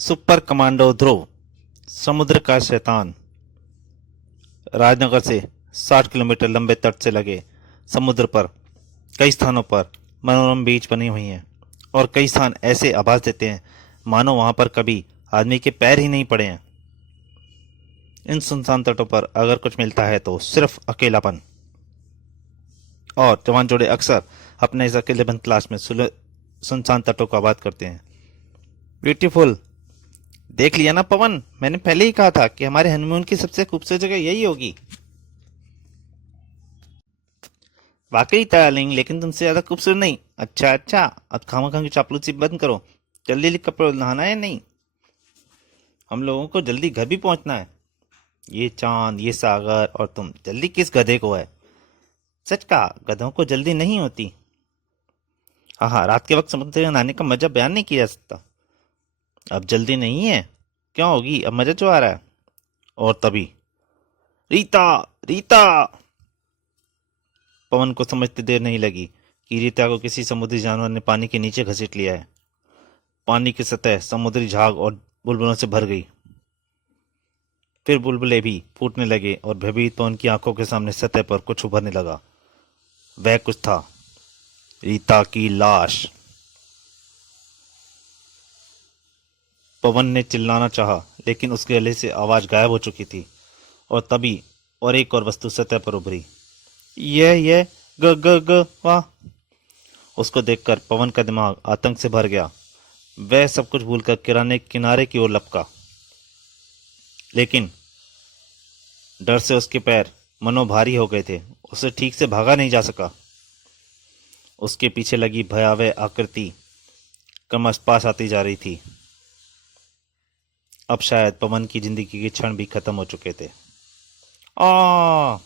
Super commando ध्रुव, समुद्र का शैतान। राजनगर से 60 किलोमीटर लंबे तट से लगे समुद्र पर कई स्थानों पर मनोरम बीच बनी हुई हैं और कई स्थान ऐसे आभास देते हैं मानो वहां पर कभी आदमी के पैर ही नहीं पड़े हैं। इन सुनसान तटों पर अगर कुछ मिलता है तो सिर्फ अकेलापन, और जवान जोड़े अक्सर अपने इस अकेलेपन तलाश में सुनसान तटों को आबाद करते हैं। ब्यूटीफुल, देख लिया ना पवन, मैंने पहले ही कहा था कि हमारे हनीमून की सबसे खूबसूरत जगह यही होगी। वाकई डार्लिंग, लेकिन तुमसे ज्यादा खूबसूरत नहीं। अच्छा अच्छा, अब खामा की चापलूसी बंद करो। जल्दी जल्दी कपड़े नहाना है नहीं, हम लोगों को जल्दी घर भी पहुंचना है। ये चांद, ये सागर, और तुम जल्दी किस गधे को है। सच कहा, गधों को जल्दी नहीं होती। हाँ हाँ, रात के वक्त समुद्र में नहाने का मजा बयान नहीं किया जा सकता। अब जल्दी नहीं है, क्यों होगी, अब मजा जो आ रहा है। और तभी रीता, रीता। पवन को समझते देर नहीं लगी कि रीता को किसी समुद्री जानवर ने पानी के नीचे घसीट लिया है। पानी की सतह समुद्री झाग और बुलबुलों से भर गई। फिर बुलबुले भी फूटने लगे और भयभीत पवन की आंखों के सामने सतह पर कुछ उभरने लगा। वह कुछ था, रीता की लाश। पवन ने चिल्लाना चाहा, लेकिन उसके गले से आवाज गायब हो चुकी थी। और तभी और एक और वस्तु सतह पर उभरी। ये ग ग ग वाह। उसको देखकर पवन का दिमाग आतंक से भर गया। वह सब कुछ भूलकर किराने किनारे की ओर लपका, लेकिन डर से उसके पैर मनो भारी हो गए थे। उसे ठीक से भागा नहीं जा सका। उसके पीछे लगी भयावह आकृति क्रमश पास आती जा रही थी। अब शायद पवन की जिंदगी के क्षण भी खत्म हो चुके थे। आ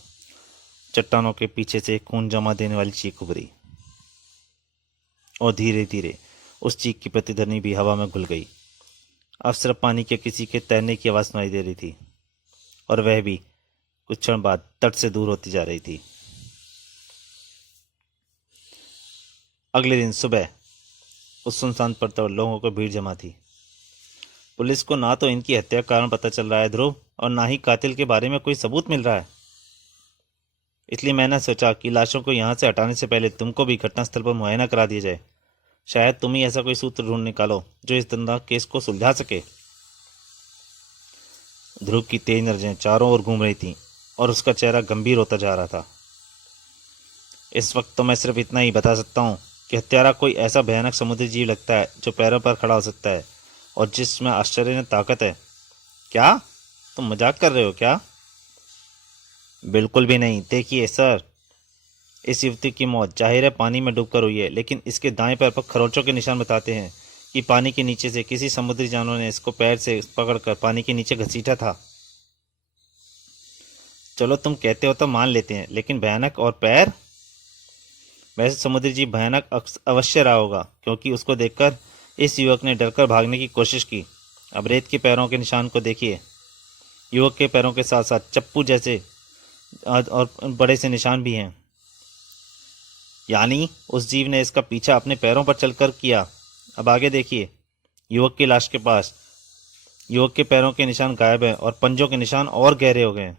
चट्टानों के पीछे से खून जमा देने वाली चीख उभरी, और धीरे धीरे उस चीख की प्रतिध्वनि भी हवा में घुल गई। अब सिर्फ पानी के किसी के तैरने की आवाज सुनाई दे रही थी, और वह भी कुछ क्षण बाद तट से दूर होती जा रही थी। अगले दिन सुबह उस सुनसान पर तो लोगों को भीड़ जमा थी। पुलिस को ना तो इनकी हत्या का कारण पता चल रहा है ध्रुव, और ना ही कातिल के बारे में कोई सबूत मिल रहा है। इसलिए मैंने सोचा कि लाशों को यहाँ से हटाने से पहले तुमको भी घटनास्थल पर मुआयना करा दिया जाए। शायद तुम ही ऐसा कोई सूत्र ढूंढ निकालो जो इस दर्दनाक केस को सुलझा सके। ध्रुव की तेज नजरें चारों ओर घूम रही थीं और उसका चेहरा गंभीर होता जा रहा था। इस वक्त तो मैं सिर्फ इतना ही बता सकता हूँ कि हत्यारा कोई ऐसा भयानक समुद्री जीव लगता है जो पैरों पर खड़ा हो सकता है और जिसमें आश्चर्य ने ताकत है। क्या तुम मजाक कर रहे हो क्या? बिल्कुल भी नहीं। देखिए सर, इस युवती की मौत जाहिर है पानी में डूबकर हुई है, लेकिन इसके दाएं पैर पर खरोंचों के निशान बताते हैं कि पानी के नीचे से किसी समुद्री जानवर ने इसको पैर से पकड़कर पानी के नीचे घसीटा था। चलो तुम कहते हो तो मान लेते हैं, लेकिन भयानक और पैर? वैसे समुद्री जीव भयानक अवश्य रहा होगा, क्योंकि उसको देखकर इस युवक ने डरकर भागने की कोशिश की। अब रेत के पैरों के निशान को देखिए। युवक के पैरों के साथ साथ चप्पू जैसे और बड़े से निशान भी हैं। यानी उस जीव ने इसका पीछा अपने पैरों पर चलकर किया। अब आगे देखिए, युवक की लाश के पास युवक के पैरों के निशान गायब हैं और पंजों के निशान और गहरे हो गए हैं।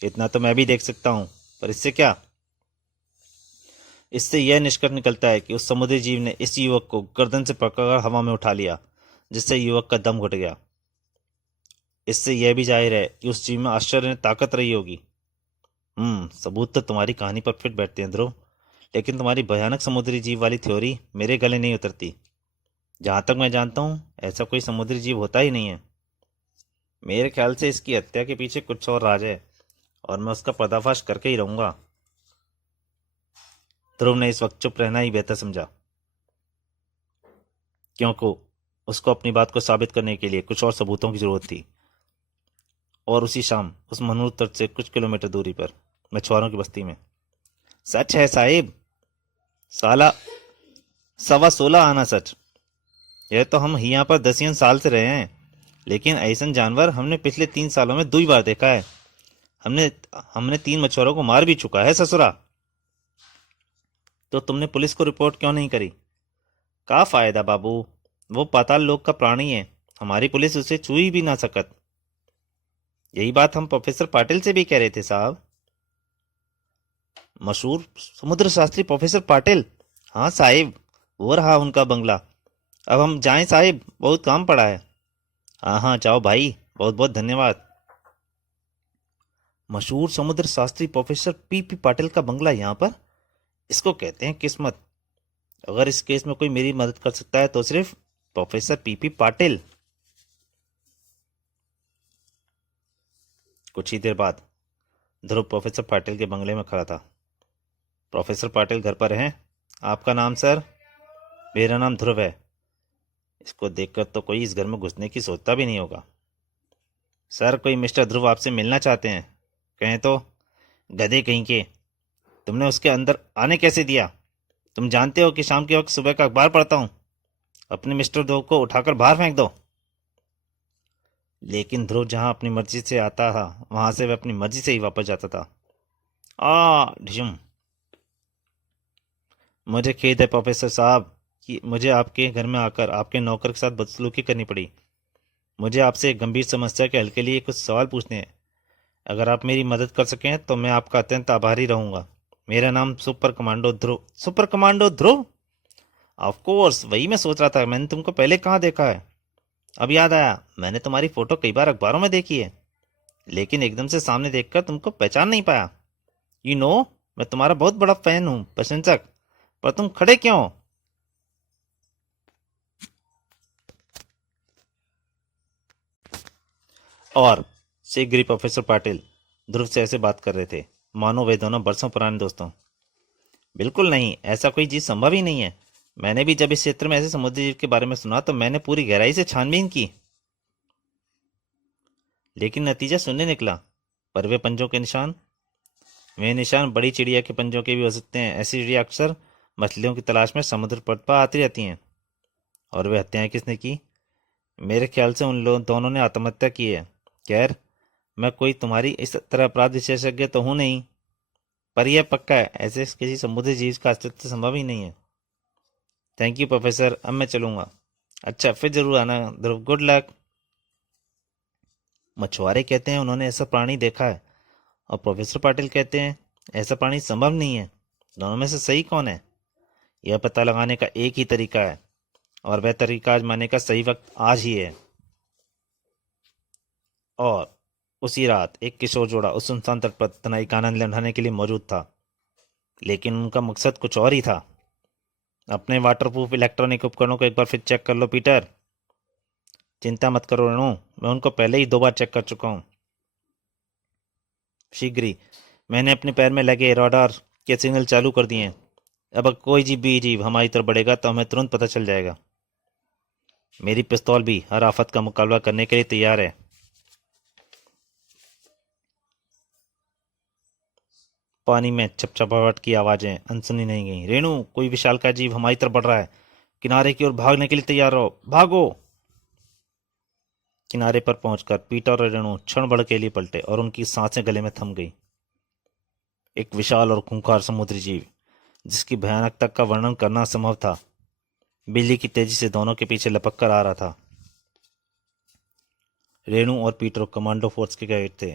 इतना तो मैं भी देख सकता हूं, पर इससे क्या? इससे यह निष्कर्ष निकलता है कि उस समुद्री जीव ने इस युवक को गर्दन से पकड़कर हवा में उठा लिया, जिससे युवक का दम घुट गया। इससे यह भी जाहिर है कि उस जीव में आश्चर्य ने ताकत रही होगी। सबूत तो तुम्हारी कहानी पर फिट बैठते हैं ध्रुव, लेकिन तुम्हारी भयानक समुद्री जीव वाली थ्योरी मेरे गले नहीं उतरती। जहां तक मैं जानता हूं, ऐसा कोई समुद्री जीव होता ही नहीं है। मेरे ख्याल से इसकी हत्या के पीछे कुछ और राज है, और मैं उसका पर्दाफाश करके ही रहूंगा। ध्रुव ने इस वक्त चुप रहना ही बेहतर समझा, क्योंकि उसको अपनी बात को साबित करने के लिए कुछ और सबूतों की जरूरत थी। और उसी शाम उस मनूर तट से कुछ किलोमीटर दूरी पर मछुआरों की बस्ती में। सच है साहिब, साला 16.25 आना सच। यह तो हम यहाँ पर 10 साल से रहे हैं, लेकिन ऐसा जानवर हमने पिछले 3 सालों में 2 बार देखा है। हमने हमने 3 मछुआरों को मार भी चुका है ससुरा। तो तुमने पुलिस को रिपोर्ट क्यों नहीं करी? का फायदा बाबू, वो पाताल लोक का प्राणी है। हमारी पुलिस उसे छू ही भी ना सकत। यही बात हम प्रोफेसर पाटिल से भी कह रहे थे साहब। मशहूर समुद्र शास्त्री प्रोफेसर पाटिल? हाँ साहिब, वो रहा उनका बंगला। अब हम जाएं साहिब, बहुत काम पड़ा है। हाँ हाँ जाओ भाई, बहुत बहुत धन्यवाद। मशहूर समुद्र शास्त्री प्रोफेसर पी पाटिल का बंगला यहाँ पर? इसको कहते हैं किस्मत। अगर इस केस में कोई मेरी मदद कर सकता है तो सिर्फ प्रोफेसर पी पाटिल। कुछ ही देर बाद ध्रुव प्रोफेसर पाटिल के बंगले में खड़ा था। प्रोफेसर पाटिल घर पर हैं? आपका नाम सर? मेरा नाम ध्रुव है। इसको देखकर तो कोई इस घर में घुसने की सोचता भी नहीं होगा। सर, कोई मिस्टर ध्रुव आपसे मिलना चाहते हैं। कहें तो। गधे कहीं के, तुमने उसके अंदर आने कैसे दिया? तुम जानते हो कि शाम के वक्त सुबह का अखबार पढ़ता हूं। अपने मिस्टर ध्रुव को उठाकर बाहर फेंक दो। लेकिन ध्रुव जहां अपनी मर्जी से आता था वहां से वह अपनी मर्जी से ही वापस जाता था। आ ढिशुम। मुझे खेद है प्रोफेसर साहब कि मुझे आपके घर में आकर आपके नौकर के साथ बदसलूकी करनी पड़ी। मुझे आपसे एक गंभीर समस्या के हल के लिए कुछ सवाल पूछने हैं। अगर आप मेरी मदद कर सकें तो मैं आपका अत्यंत आभारी रहूंगा। मेरा नाम super commando Dhruv. Super commando Dhruv? Of course, वही मैं सोच रहा था, मैंने तुमको पहले कहाँ देखा है। अब याद आया, मैंने तुम्हारी फोटो कई बार अखबारों में देखी है, लेकिन एकदम से सामने देखकर तुमको पहचान नहीं पाया। यू नो, मैं तुम्हारा बहुत बड़ा फैन हूँ, प्रशंसक। पर तुम खड़े क्यों हो? और शीघ्र ही प्रोफेसर पाटिल ध्रुव से ऐसे बात कर रहे थे मानो वे दोनों बरसों पुराने दोस्तों। बिल्कुल नहीं, ऐसा कोई चीज संभव ही नहीं है। मैंने भी जब इस क्षेत्र में ऐसे समुद्री जीव के बारे में सुना तो मैंने पूरी गहराई से छानबीन की, लेकिन नतीजा शून्य निकला। पर वे पंजों के निशान, वे निशान बड़ी चिड़िया के पंजों के भी हो सकते हैं। ऐसी चिड़िया अक्सर मछलियों की तलाश में समुद्र पथ पर आती रहती हैं। और वे हत्याएं किसने की? मेरे ख्याल से उन लोग दोनों ने आत्महत्या की है। खैर, मैं कोई तुम्हारी इस तरह अपराध विशेषज्ञ तो हूं नहीं, पर यह पक्का है, ऐसे किसी समुद्री जीव का अस्तित्व संभव ही नहीं है। थैंक यू प्रोफेसर, अब मैं चलूंगा। अच्छा, फिर जरूर आना ध्रुव, गुड लक। मछुआरे कहते हैं उन्होंने ऐसा प्राणी देखा है, और प्रोफेसर पाटिल कहते हैं ऐसा प्राणी संभव नहीं है। दोनों में से सही कौन है? यह पता लगाने का एक ही तरीका है, और वह तरीका आजमाने का सही वक्त आज ही है। और उसी रात एक किशोर जोड़ा उस सुनसान तट पर तनाई का आनंद लेने के लिए मौजूद था, लेकिन उनका मकसद कुछ और ही था। अपने वाटरप्रूफ इलेक्ट्रॉनिक उपकरणों को एक बार फिर चेक कर लो पीटर। चिंता मत करो रेणु, मैं उनको पहले ही 2 बार चेक कर चुका हूँ। शीघ्र ही मैंने अपने पैर में लगे रडार के सिग्नल चालू कर दिए हैं। अब कोई जीव हमारी तरफ बढ़ेगा तो हमें तुरंत पता चल जाएगा। मेरी पिस्तौल भी हर आफत का मुकाबला करने के लिए तैयार है। पानी में छपछपाहट की आवाजें अनसुनी नहीं गईं। रेणु, कोई विशालकाय जीव हमारी तरफ बढ़ रहा है। किनारे की ओर भागने के लिए तैयार रहो, भागो। किनारे पर पहुंचकर पीटर और रेणु क्षण भर के लिए पलटे और उनकी सांसें गले में थम गई। एक विशाल और खूंखार समुद्री जीव, जिसकी भयानकता का वर्णन करना असंभव था, बिजली की तेजी से दोनों के पीछे लपक कर आ रहा था। रेणु और पीटर कमांडो फोर्स के कैडेट थे।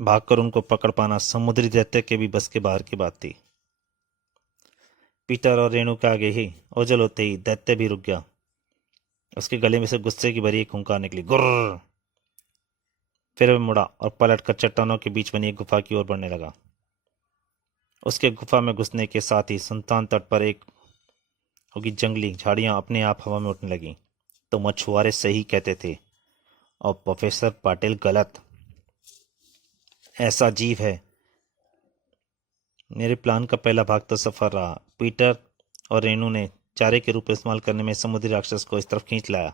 भागकर उनको पकड़ पाना समुद्री दैत्य के भी बस के बाहर की बात थी। पीटर और रेणु के आगे ही ओझल होते ही दैत्य भी रुक गया। उसके गले में से गुस्से की भरी एक हुंकार निकली, गुर्र। फिर वह मुड़ा और पलटकर चट्टानों के बीच बनी एक गुफा की ओर बढ़ने लगा। उसके गुफा में घुसने के साथ ही सुनसान तट पर एक होगी जंगली झाड़ियां अपने आप हवा में उठने लगी। तो मछुआरे सही कहते थे और प्रोफेसर पाटिल गलत। ऐसा जीव है। मेरे प्लान का पहला भाग तो सफल रहा। पीटर और रेणु ने चारे के रूप में इस्तेमाल करने में समुद्री राक्षस को इस तरफ खींच लाया।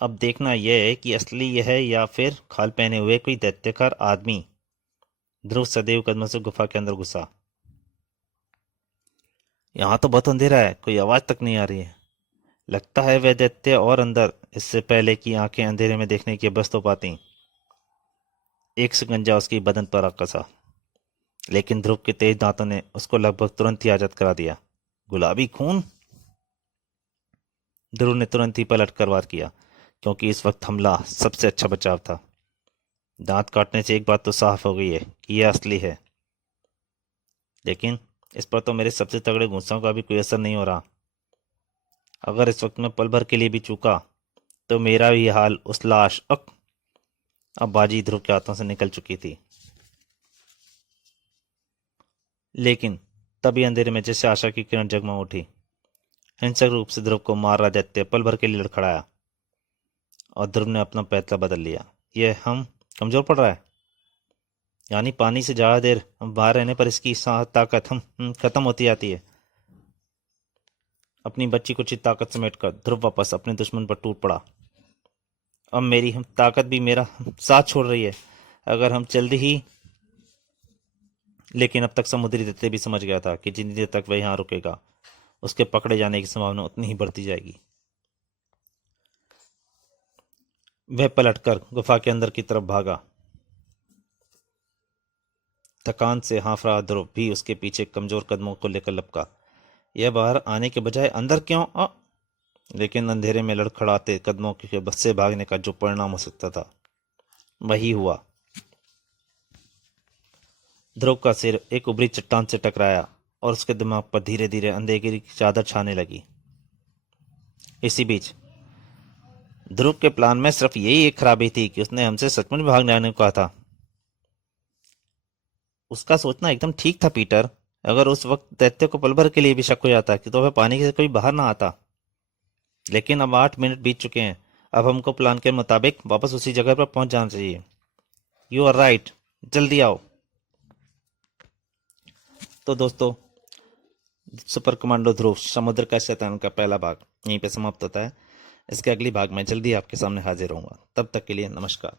अब देखना यह है कि असली यह है या फिर खाल पहने हुए कोई दैत्यकार आदमी। ध्रुव सदैव कदमों से गुफा के अंदर घुसा। यहाँ तो बहुत अंधेरा है, कोई आवाज तक नहीं आ रही है। लगता है वह दैत्य और अंदर, इससे पहले कि आंखें अंधेरे में देखने की बस तो पाती। एक शिकंजा उसकी बदन पर आ कसा, लेकिन ध्रुव के तेज दांतों ने उसको लगभग तुरंत ही आजाद करा दिया। गुलाबी खून। ध्रुव ने तुरंत ही पलट कर वार किया, क्योंकि इस वक्त हमला सबसे अच्छा बचाव था। दांत काटने से एक बात तो साफ हो गई है कि यह असली है, लेकिन इस पर तो मेरे सबसे तगड़े गुस्सों का भी कोई असर नहीं हो रहा। अगर इस वक्त मैं पल भर के लिए भी चूका तो मेरा भी हाल उस लाश अब बाजी ध्रुव के हाथों से निकल चुकी थी। लेकिन तभी अंधेरे में जैसे आशा की किरण जगमग उठी। हिंसक रूप से ध्रुव को मार रहा दैत्य पल भर के लिए लड़खड़ाया और ध्रुव ने अपना फैसला बदल लिया। यह हम कमजोर पड़ रहा है, यानी पानी से ज्यादा देर हम बाहर रहने पर इसकी ताकत हम खत्म होती जाती है। अपनी बच्ची कुछ ताकत समेटकर ध्रुव वापस अपने दुश्मन पर टूट पड़ा। अब मेरी हम ताकत भी मेरा साथ छोड़ रही है। अगर हम जल्दी ही लेकिन अब तक समुद्री दैत्य भी समझ गया था कि जितनी देर तक वह यहाँ रुकेगा, उसके पकड़े जाने की संभावना उतनी ही बढ़ती जाएगी। वह पलटकर गुफा के अंदर की तरफ भागा। थकान से हाँफ रहा ध्रुव भी उसके पीछे कमजोर कदमों को लेकर लपका। यह बाहर आने के बजाय अंदर क्यों लेकिन अंधेरे में लड़खड़ाते कदमों के बस से भागने का जो परिणाम हो सकता था वही हुआ। ध्रुव का सिर एक उभरी चट्टान से टकराया और उसके दिमाग पर धीरे धीरे अंधेरे की चादर छाने लगी। इसी बीच ध्रुव के प्लान में सिर्फ यही एक खराबी थी कि उसने हमसे सचमुच भागने आने को कहा था। उसका सोचना एकदम ठीक था पीटर। अगर उस वक्त दैत्य को पल भर के लिए भी शक हो जाता कि तो वह पानी से कोई बाहर ना आता। लेकिन अब 8 मिनट बीत चुके हैं। अब हमको प्लान के मुताबिक वापस उसी जगह पर पहुंच जाना चाहिए। यू आर राइट, जल्दी आओ। तो दोस्तों, सुपर कमांडो ध्रुव समुद्र का शैतान का पहला भाग यहीं पे समाप्त होता है। इसके अगली भाग में जल्दी आपके सामने हाजिर होऊंगा। तब तक के लिए नमस्कार।